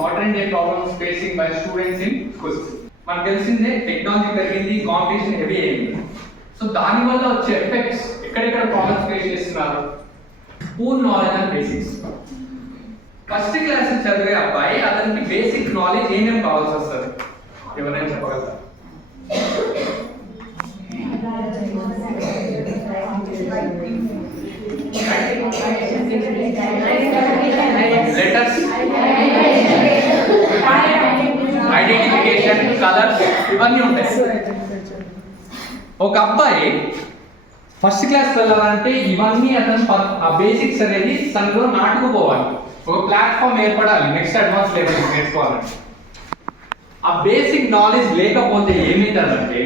What are the problems facing by students in schools. మనకు తెలిసిందే technology పెరిగింది, competition heavy అయింది. సో దానివల్ల వచ్చే ఎఫెక్ట్స్ ఎక్కడెక్కడ ప్రాబ్లమ్స్ ఫేస్ చేస్తున్నారు? Poor knowledge and basics. First class చదివే అబ్బాయి అతనికి బేసిక్ నాలెడ్జ్ ఏమేమి కావాల్సి వస్తుంది? ఎవరైనా చెప్పగలరా? లెటర్స్, ఐడెంటిఫికేషన్, కలర్స్, ఇవన్నీ ఉంటాయి. ఒక అబ్బాయి ఫస్ట్ క్లాస్ వెళ్ళాలంటే ఇవన్నీ అతను ఆ బేసిక్స్ అనేది తనలో నాటుకుపోవాలి. ఒక ప్లాట్ఫామ్ ఏర్పడాలి నెక్స్ట్ అడ్వాన్స్ లెవెల్ నేర్చుకోవాలంటే. ఆ బేసిక్ నాలెడ్జ్ లేకపోతే ఏమిటంటే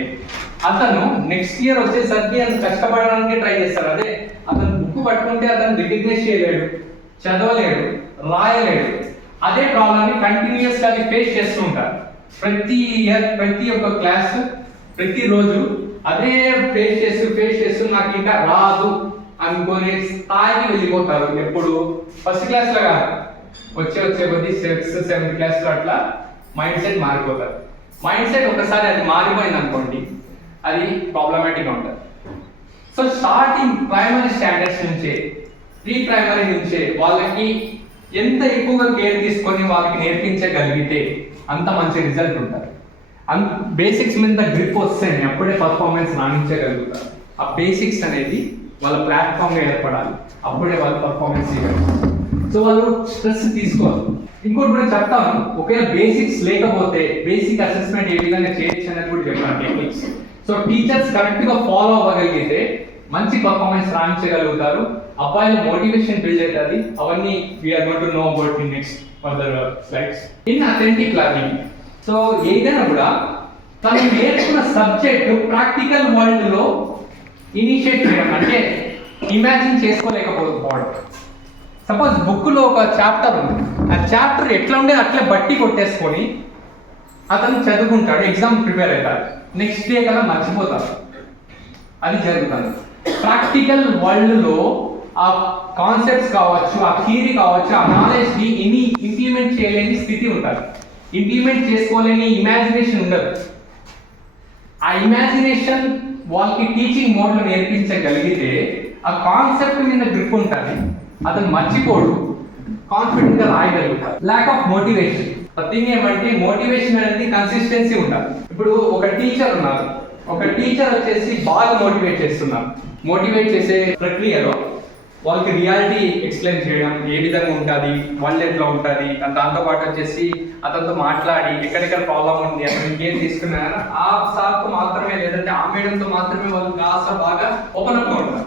అతను నెక్స్ట్ ఇయర్ వచ్చేసరికి అతను కష్టపడడానికి ట్రై చేస్తాడు. అదే అతను బుక్ పట్టుకుంటే అతను రికగ్నైజ్ చేయలేడు, చదవలేడు, రాయలేడు. అదే ప్రాబ్లమ్ని కంటిన్యూస్ గా ఫేస్ చేస్తూ ఉంటారు. ప్రతి ఇయర్ ప్రతి ఒక్క క్లాస్ ప్రతిరోజు అదే ఫేస్ చేస్తూ నాకు ఇంకా రాదు అనుకునే స్థాయికి వెళ్ళిపోతారు. ఎప్పుడు ఫస్ట్ క్లాస్ లో కాదు, వచ్చే కొద్ది 6th 7th క్లాస్ లో అట్లా మైండ్ సెట్ మారిపోతారు. మైండ్ సెట్ ఒకసారి అది మారిపోయింది అనుకోండి, అది ప్రాబ్లమాటిక్ ఉంటుంది. సో స్టార్టింగ్ ప్రైమరీ స్టాండర్డ్స్ నుంచే, ప్రీ ప్రైమరీ నుంచే వాళ్ళకి ఎంత ఎక్కువగా కేర్ తీసుకొని వాళ్ళకి నేర్పించగలిగితే అంత మంచి రిజల్ట్ ఉంటుంది. బేసిక్స్ మీద గ్రిప్ వస్తే అప్పుడే పర్ఫార్మెన్స్ రాణించగలుగుతారు. ఆ బేసిక్స్ అనేది వాళ్ళ ప్లాట్ఫామ్గా ఏర్పడాలి, అప్పుడే వాళ్ళు పర్ఫార్మెన్స్ చేయగలుగుతారు. సో వాళ్ళు స్ట్రెస్ తీసుకోవాలి. ఇంకోటి కూడా చెప్తాను, ఒకవేళ బేసిక్స్ లేకపోతే బేసిక్ అసెస్మెంట్ ఏ విధంగా చేయొచ్చు అనేది కూడా చెప్తాను టెక్నిక్స్. సో టీచర్స్ కరెక్ట్ గా ఫాలో అవ్వగలిగితే మంచి పర్ఫార్మెన్స్ రాణించగలుగుతారు. అబ్బాయిల మోటివేషన్ బిల్డ్ అవుతుంది. అవన్నీ we are going to know about in next further slides. In authentic learning, so ఏదైనా కూడా తను నేర్చుకున్న సబ్జెక్ట్ ప్రాక్టికల్ వరల్డ్ లో ఇనిషియేట్ చేయడం, అంటే ఇమాజిన్ చేసుకోలేకపోవడం. సపోజ్ బుక్ లో ఒక చాప్టర్ ఉంది, ఆ చాప్టర్ ఎట్లా ఉండేది అట్లే బట్టి కొట్టేసుకొని అతను చదువుకుంటాడు, ఎగ్జామ్ ప్రిపేర్ అవుతాడు, నెక్స్ట్ డే కల్లా మర్చిపోతాడు. అది జరుగుతుంది. ప్రాక్టికల్ వరల్డ్ లో ఆ కాన్సెప్ట్స్ కావచ్చు, ఆ థియరీ కావచ్చు, ఆ నాలెడ్జ్ ని ఇంప్లిమెంట్ చేయలేని స్థితి ఉంటుంది. ఇంప్లిమెంట్ చేసుకోలేని ఇమాజినేషన్ ఉండదు. ఆ ఇమాజినేషన్ వాళ్ళకి టీచింగ్ మోడ్ లో నేర్పించగలిగితే ఆ కాన్సెప్ట్ మీద గ్రిప్ ఉంటుంది, అతను మర్చిపోడు, కాన్ఫిడెంట్ గా రాయగలుగుతారు. Lack of motivation. థింగ్ ఏమంటే మోటివేషన్ అనేది కన్సిస్టెన్సీ ఉండాలి. ఇప్పుడు ఒక టీచర్ ఉన్నారు, ఒక టీచర్ వచ్చేసి బాగా మోటివేట్ చేస్తున్నారు. మోటివేట్ చేసే ప్రక్రియలో వాళ్ళకి రియాలిటీ ఎక్స్ప్లెయిన్ చేయడం, ఏ విధంగా ఉంటుంది, వరల్డ్ ఎట్లా ఉంటుంది, దాంతో పాటు వచ్చేసి అతనితో మాట్లాడి ఎక్కడెక్కడ ప్రాబ్లం ఉంది, అతను ఇంకేం తీసుకున్నారని ఆ సార్తో మాత్రమే, లేదంటే ఆ మేడంతో మాత్రమే వాళ్ళు కాస్త బాగా ఓపెన్ అప్ గా ఉంటారు.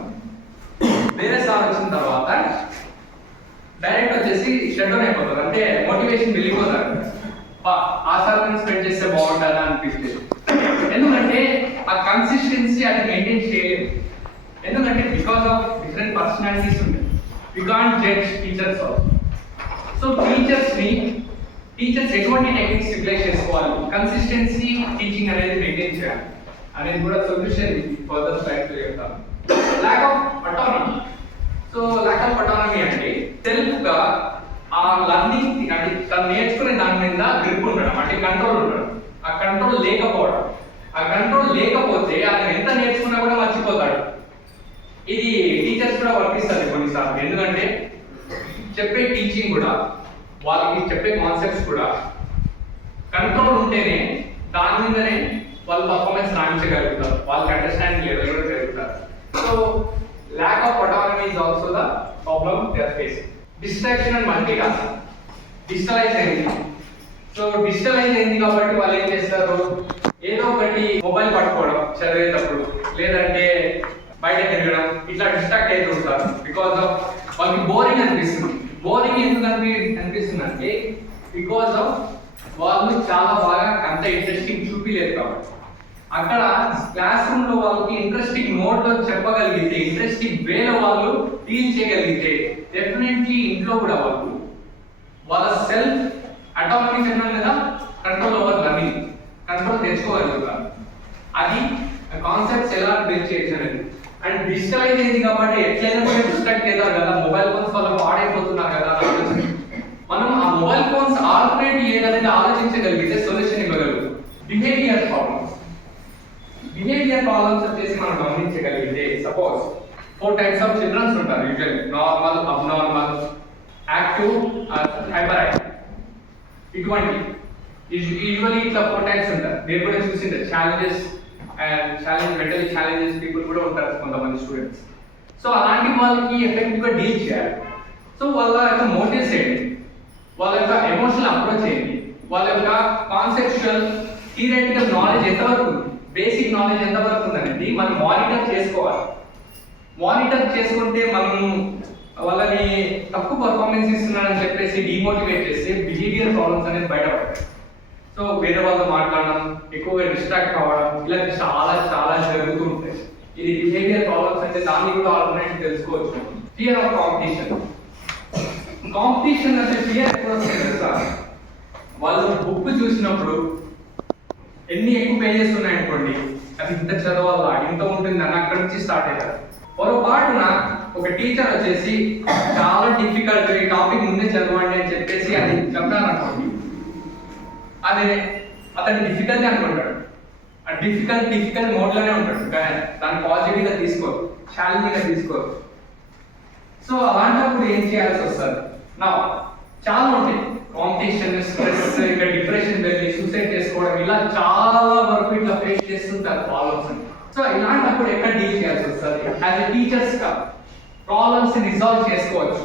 వేరే సార్ వచ్చిన తర్వాత డైరెక్ట్ వచ్చేసి షట్ డౌన్ అయిపోతారు, అంటే మోటివేషన్ వెళ్ళిపోతారు. ఆ సార్ స్పెండ్ చేస్తే బాగుంటుందా అనిపిస్తుంది. ఎందుకంటే ఆ కన్సిస్టెన్సీ అది మెయింటైన్ చేయలేదు. ఎందుకంటే బికాస్ ఆఫ్ డిఫరెంట్ పర్సనాలిటీస్ ఉంటాయి. We can't judge teachers also. So teachers ఎటువంటి టెక్నిక్స్ రిప్లేస్ చేసుకోవాలి, కన్సిస్టెన్సీ టీచింగ్ అనేది మెయింటైన్ చేయాలి అనేది కూడా సొల్యూషన్ ఫర్దర్ స్లైడ్స్ లో చెప్తాను. Lack of autonomy. So lack of autonomy అంటే సెల్ఫ్ గా ఆ లర్నింగ్, అంటే తను నేర్చుకునే దాని మీద గ్రిప్ ఉండడం, అంటే కంట్రోల్ ఉండడం. ఆ కంట్రోల్ లేకపోవడం, ఆ కంట్రోల్ లేకపోతే అతను ఎంత నేర్చుకున్నా కూడా మర్చిపోతాడు. ఇది టీచర్స్ కూడా వర్తిస్తుంది కొన్నిసార్లు. ఎందుకంటే చెప్పే టీచింగ్ కూడా, వాళ్ళకి చెప్పే కాన్సెప్ట్స్ కూడా కంట్రోల్ ఉంటేనే దాని మీదనే వాళ్ళు పర్ఫార్మెన్స్ రాణించగలుగుతారు, వాళ్ళకి అండర్స్టాండింగ్ లెవెల్ కూడా పెరుగుతారు. So lack of autonomy is also the problem they are facing. Distraction and multitasking. Digitalize అయింది. సో డిజిటలైజ్ అయింది కాబట్టి వాళ్ళు ఏం చేస్తారు, ఏదో ఒకటి మొబైల్ పట్టుకోవడం చదివేటప్పుడు, లేదంటే బయట తిరగడం, ఇట్లా డిస్ట్రాక్ట్ అవుతూ ఉంటారు. బికాస్ ఆఫ్ వాళ్ళకి బోరింగ్ అనిపిస్తుంది. బోరింగ్ ఎందుకు అనిపిస్తుంది అంటే బికాస్ ఆఫ్ వాళ్ళు చాలా బాగా అంత ఇంట్రెస్టింగ్ చూపిలేదు కాబట్టి. అక్కడ క్లాస్ రూమ్ లో వాళ్ళకి ఇంట్రెస్టింగ్ మోడ్ లో చెప్పగలిగితే, ఇంట్రెస్టింగ్ వేలో వాళ్ళు టీచ్ చేయగలిగితే డెఫినెట్లీ ఇంట్లో కూడా వాళ్ళ సెల్ఫ్ అటానమీ చెప్పినాం కదా, కంట్రోల్ ఓవర్ లర్నింగ్, కంట్రోల్ తెచ్చుకోగలుగుతారు. అది కాన్సెప్ట్స్ ఎలా బిల్డ్ చేయొచ్చు అనేది. అండ్ డిజిటలైజ్ అయింది కాబట్టి ఎట్లయినా కూడా డిస్ట్రాక్ట్ అవుతారు కదా, మొబైల్ ఫోన్స్ వల్ల పాడైపోతున్నారు కదా. మనం ఆ మొబైల్ రెస్పాన్స్ ఆల్టర్నేటివ్ ఏదైనా ఆలోచించగలిగితే సొల్యూషన్ ఇవ్వగలరు. బిహేవియర్ ప్రాబ్లమ్స్ వచ్చేసి మనం గమనించగలిగితే సపోజ్ 4 types ఆఫ్ చిల్డ్రన్స్ ఉంటారు usually, normal, abnormal, active, hyper active. ఇటువంటి యూజువల్లీ ఇట్లా 4 types ఉంటారు. నేను కూడా చూసిండే ఛాలెంజెస్ మెంటలీ ఛాలెంజెస్ పీపుల్ కూడా ఉంటారు కొంతమంది స్టూడెంట్స్. సో అలాంటి వాళ్ళకి ఎఫెక్టివ్గా డీల్ చేయాలి. సో వాళ్ళ యొక్క మోటివ్స్ ఏంటి, వాళ్ళ యొక్క ఎమోషనల్ అప్రోచ్ ఏంటి, వాళ్ళ యొక్క కాన్సెప్చువల్ థియరిటికల్ నాలెడ్జ్ ఎంతవరకు ఉంది, బేసిక్ నాలెడ్జ్ ఎంతవరకు ఉందనేది మనం మానిటర్ చేసుకోవాలి. మానిటర్ చేసుకుంటే మనం వాళ్ళని తక్కువ పర్ఫార్మెన్స్ ఇస్తున్నారని చెప్పేసి డిమోటివేట్ చేస్తే బిహేవియర్ ప్రాబ్లమ్స్ అనేది బయటపడతాయి. సో వేరే వాళ్ళతో మాట్లాడడం, ఎక్కువగా డిస్ట్రాక్ట్ అవ్వడం, ఇలా చాలా చాలా జరుగుతూ ఉంటాయి. ఇది బిహేవియర్ ప్రాబ్లమ్స్ అంటే దాన్ని కూడా ఆల్టర్నేటివ్ తెలుసుకోవచ్చు. ఫియర్ ఆఫ్ కాంపిటీషన్ అంటే ఫియర్ ఎప్పుడు వస్తుంది తెలుసా? వాళ్ళు బుక్ చూసినప్పుడు ఎన్ని ఎక్కువ పేజెస్ ఉన్నాయనుకోండి, అది ఇంత చదవాలా, ఇంత ఉంటుంది అని అక్కడి నుంచి స్టార్ట్ అవుతారు. పొరపాటున ఒక టీచర్ వచ్చేసి చాలా డిఫికల్ట్ ఈ టాపిక్ ముందే చదవండి అని చెప్పేసి అది చెప్పారనుకోండి, అదే అతను డిఫికల్ట్ అనుకుంటాడు. ఆ డిఫికల్ట్ మోడ్లోనే ఉంటాడు, కానీ దాన్ని పాజిటివ్గా తీసుకోరు, ఛాలెంజింగ్గా తీసుకోరు. సో అలాంటప్పుడు ఏం చేయాల్సి వస్తుంది? నా చాలా ఉంటాయి, కాంపిటీషన్, స్ట్రెస్, ఇంకా డిప్రెషన్ వెళ్ళి సూసైడ్ చేసుకోవడం, ఇలా చాలా వరకు ఇట్లా ఫేస్ చేస్తుంటారు ప్రాబ్లమ్స్. సో ఇలాంటప్పుడు ఎక్కడ డీల్ చేయాల్సి వస్తుంది? యాజ్ ఎ టీచర్స్ గా ప్రాబ్లమ్స్ రిజాల్వ్ చేసుకోవచ్చు.